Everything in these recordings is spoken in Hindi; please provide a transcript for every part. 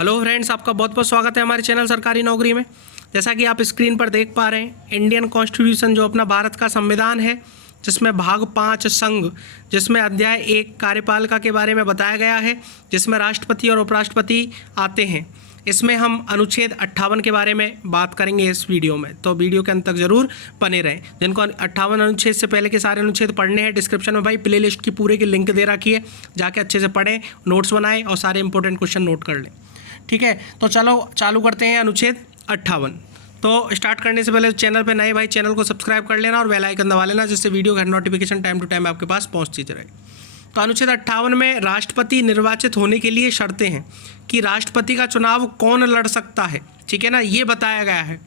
हेलो फ्रेंड्स, आपका बहुत बहुत स्वागत है हमारे चैनल सरकारी नौकरी में। जैसा कि आप स्क्रीन पर देख पा रहे हैं, इंडियन कॉन्स्टिट्यूशन जो अपना भारत का संविधान है, जिसमें भाग 5 संघ, जिसमें अध्याय 1 कार्यपालिका के बारे में बताया गया है, जिसमें राष्ट्रपति और उपराष्ट्रपति आते हैं। इसमें हम अनुच्छेद 58 के बारे में बात करेंगे इस वीडियो में, तो वीडियो के अंत तक जरूर बने रहें। जिनको 58 अनुच्छेद से पहले के सारे अनुच्छेद पढ़ने हैं, डिस्क्रिप्शन में भाई प्लेलिस्ट की पूरे की लिंक दे रखी है, जाके अच्छे से पढ़ें, नोट्स बनाएं और सारे इंपॉर्टेंट क्वेश्चन नोट कर लें। ठीक है, तो चलो चालू करते हैं अनुच्छेद 58। तो स्टार्ट करने से पहले चैनल पे नए भाई चैनल को सब्सक्राइब कर लेना और बेल आइकन दबा लेना, जिससे वीडियो का नोटिफिकेशन टाइम टू टाइम आपके पास पहुंचती रहे। तो अनुच्छेद 58 में राष्ट्रपति निर्वाचित होने के लिए शर्तें हैं कि राष्ट्रपति का चुनाव कौन लड़ सकता है। ठीक है ना, ये बताया गया है।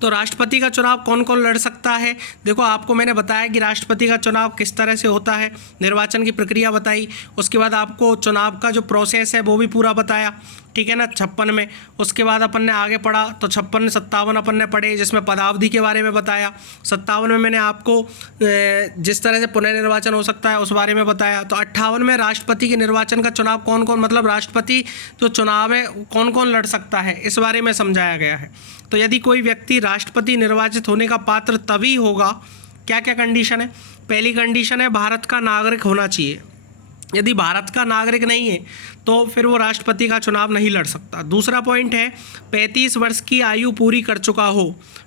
तो राष्ट्रपति का चुनाव कौन कौन लड़ सकता है, देखो आपको मैंने बताया कि राष्ट्रपति का चुनाव किस तरह से होता है, निर्वाचन की प्रक्रिया बताई, उसके बाद आपको चुनाव का जो प्रोसेस है वो भी पूरा बताया। ठीक है ना, 56 में। उसके बाद अपन ने आगे पढ़ा तो 56 57 अपन ने पढ़े, जिसमें पदावधि के बारे में बताया। 57 में मैंने आपको जिस तरह से पुनर्निर्वाचन हो सकता है उस बारे में बताया। तो 58 में राष्ट्रपति के निर्वाचन का चुनाव कौन कौन, मतलब राष्ट्रपति जो चुनाव है कौन कौन लड़ सकता है, इस बारे में समझाया गया है। तो यदि कोई व्यक्ति राष्ट्रपति निर्वाचित होने का पात्र तभी होगा, क्या क्या कंडीशन है। पहली कंडीशन है भारत का नागरिक होना चाहिए। यदि भारत का नागरिक नहीं है तो फिर वो राष्ट्रपति का चुनाव नहीं लड़ सकता। दूसरा पॉइंट है 35 वर्ष की आयु पूरी कर चुका हो।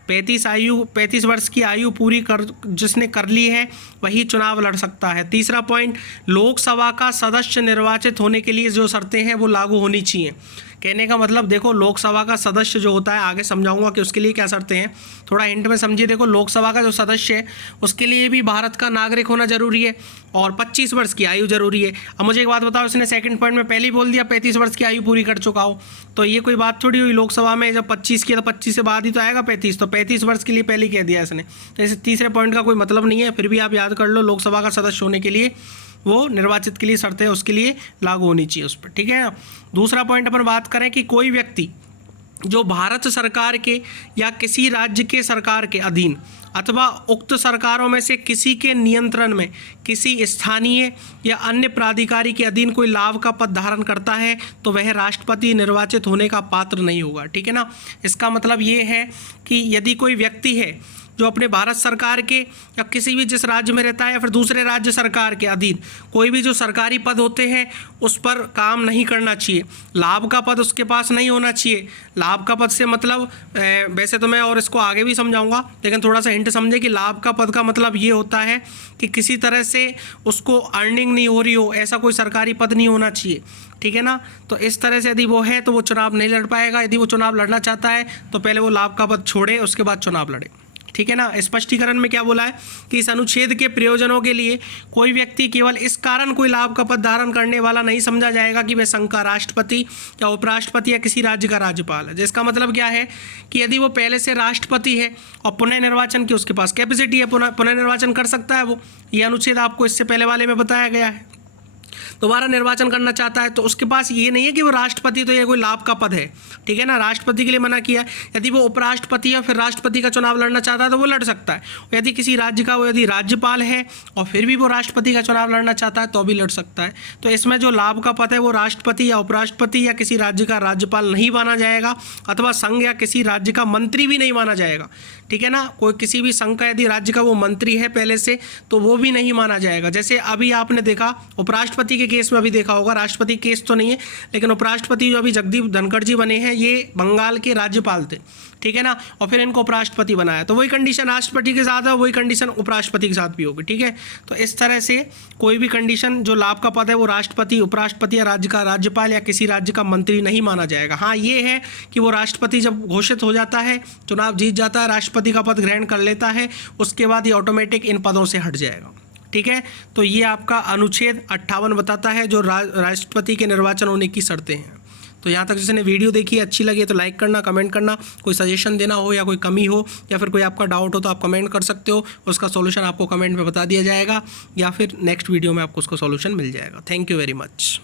35 वर्ष की आयु पूरी कर जिसने कर ली है वही चुनाव लड़ सकता है। तीसरा पॉइंट, लोकसभा का सदस्य निर्वाचित होने के लिए जो शर्तें हैं वो लागू होनी चाहिए। कहने का मतलब देखो, लोकसभा का सदस्य जो होता है, आगे समझाऊंगा कि उसके लिए क्या शर्तें हैं, थोड़ा हिंट में समझिए। देखो, लोकसभा का जो सदस्य है उसके लिए भी भारत का नागरिक होना जरूरी है और 25 वर्ष की आयु जरूरी है। अब मुझे एक बात बताओ, इसने सेकंड पॉइंट में पहले ही बोल दिया 35 वर्ष की आयु पूरी कर चुका हो, तो ये कोई बात थोड़ी हुई। लोकसभा में जब 25 की तो 25 से बाद ही तो आएगा 35, तो 35 वर्ष के लिए पहले कह दिया इसने, तो इस तीसरे पॉइंट का कोई मतलब नहीं है। फिर भी आप याद कर लो, लोकसभा का सदस्य होने के लिए वो निर्वाचित के लिए शर्तें उसके लिए लागू होनी चाहिए उस पर। ठीक है। दूसरा पॉइंट अपन बात करें कि कोई व्यक्ति जो भारत सरकार के या किसी राज्य के सरकार के अधीन अथवा उक्त सरकारों में से किसी के नियंत्रण में किसी स्थानीय या अन्य प्राधिकारी के अधीन कोई लाभ का पद धारण करता है तो वह राष्ट्रपति निर्वाचित होने का पात्र नहीं होगा। ठीक है ना, इसका मतलब ये है कि यदि कोई व्यक्ति है जो अपने भारत सरकार के या किसी भी जिस राज्य में रहता है या फिर दूसरे राज्य सरकार के अधीन कोई भी जो सरकारी पद होते हैं उस पर काम नहीं करना चाहिए, लाभ का पद उसके पास नहीं होना चाहिए। लाभ का पद से मतलब वैसे तो मैं और इसको आगे भी समझाऊंगा, लेकिन थोड़ा सा हिंट समझे कि लाभ का पद का मतलब ये होता है कि किसी तरह से उसको अर्निंग नहीं हो रही हो, ऐसा कोई सरकारी पद नहीं होना चाहिए। ठीक है ना, तो इस तरह से यदि वो है तो वो चुनाव नहीं लड़ पाएगा। यदि वो चुनाव लड़ना चाहता है तो पहले वो लाभ का पद छोड़े, उसके बाद चुनाव लड़े। ठीक है ना, स्पष्टीकरण में क्या बोला है कि इस अनुच्छेद के प्रयोजनों के लिए कोई व्यक्ति केवल इस कारण कोई लाभ का पद धारण करने वाला नहीं समझा जाएगा कि वह संघ का राष्ट्रपति या उपराष्ट्रपति या किसी राज्य का राज्यपाल है। जिसका मतलब क्या है कि यदि वो पहले से राष्ट्रपति है और पुनर्निर्वाचन की उसके पास कैपेसिटी है, पुनर्निर्वाचन कर सकता है वो, ये अनुच्छेद आपको इससे पहले वाले में बताया गया है। दोबारा निर्वाचन करना चाहता है तो उसके पास ये नहीं है कि वो राष्ट्रपति तो ये कोई लाभ का पद है। ठीक है ना, राष्ट्रपति के लिए मना किया। यदि वो उपराष्ट्रपति या फिर राष्ट्रपति का चुनाव लड़ना चाहता है तो वो लड़ सकता है। यदि किसी राज्य का वो यदि राज्यपाल है और फिर भी वो राष्ट्रपति का चुनाव लड़ना चाहता है तो भी लड़ सकता है। तो इसमें जो लाभ का पद है वो राष्ट्रपति या उपराष्ट्रपति या किसी राज्य का राज्यपाल नहीं माना जाएगा, अथवा संघ या किसी राज्य का मंत्री भी नहीं माना जाएगा। ठीक है ना, कोई किसी भी संघ का यदि राज्य का वो मंत्री है पहले से तो वो भी नहीं माना जाएगा। जैसे अभी आपने देखा उपराष्ट्रपति के केस में, अभी देखा होगा, राष्ट्रपति केस तो नहीं है लेकिन उपराष्ट्रपति जो अभी जगदीप धनखड़ जी बने हैं ये बंगाल के राज्यपाल थे। ठीक है ना, और फिर इनको उपराष्ट्रपति बनाया, तो वही कंडीशन राष्ट्रपति के साथ है, वही कंडीशन उपराष्ट्रपति के साथ भी होगी। ठीक है, तो इस तरह से कोई भी कंडीशन जो लाभ का पद है वो राष्ट्रपति, उपराष्ट्रपति या राज्य का राज्यपाल या किसी राज्य का मंत्री नहीं माना जाएगा। हाँ, ये है कि वो राष्ट्रपति जब घोषित हो जाता है, चुनाव जीत जाता है, राष्ट्रपति का पद ग्रहण कर लेता है, उसके बाद ये ऑटोमेटिक इन पदों से हट जाएगा। ठीक है, तो ये आपका अनुच्छेद 58 बताता है जो राष्ट्रपति के निर्वाचन होने की शर्तें हैं। तो यहाँ तक जिसने वीडियो देखी अच्छी लगी तो लाइक करना, कमेंट करना, कोई सजेशन देना हो या कोई कमी हो या फिर कोई आपका डाउट हो तो आप कमेंट कर सकते हो, उसका सॉल्यूशन आपको कमेंट में बता दिया जाएगा या फिर नेक्स्ट वीडियो में आपको उसका सॉल्यूशन मिल जाएगा। Thank you very much.